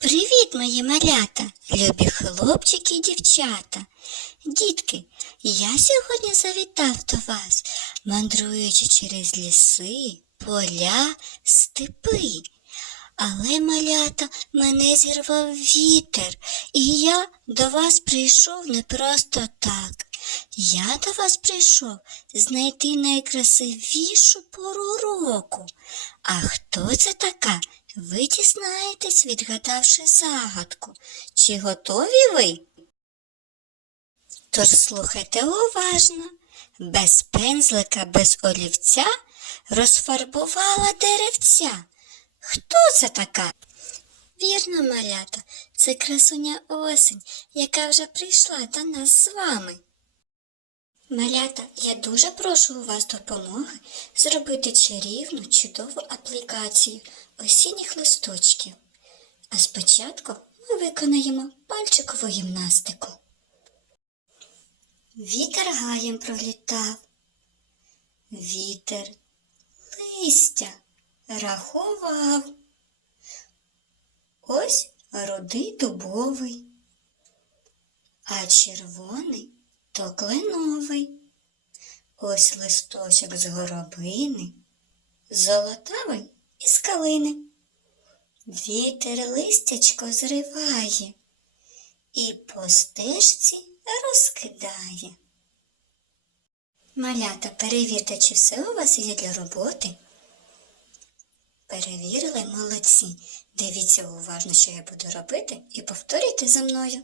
Привіт, мої малята, любі хлопчики і дівчата. Дітки, я сьогодні завітав до вас, мандруючи через ліси, поля, степи. Але, малята, мене зірвав вітер, і я до вас прийшов не просто так. Я до вас прийшов знайти найкрасивішу пору року. А хто це така? Ви дізнаєтесь, відгадавши загадку. Чи готові ви? Тож слухайте уважно. Без пензлика, без олівця розфарбувала деревця. Хто це така? Вірно, малята, це красуня осень, яка вже прийшла до нас з вами. Малята, я дуже прошу у вас допомоги зробити чарівну, чудову аплікацію осінніх листочків. А спочатку ми виконаємо пальчикову гімнастику. Вітер гаєм пролітав. Вітер листя рахував. Ось рудий дубовий, а червоний то кленовий. Ось листочок з горобини, золотавий із калини. Вітер листячко зриває і по стежці розкидає. Малята, перевірте, чи все у вас є для роботи. Перевірили молодці. Дивіться уважно, що я буду робити, і повторюйте за мною.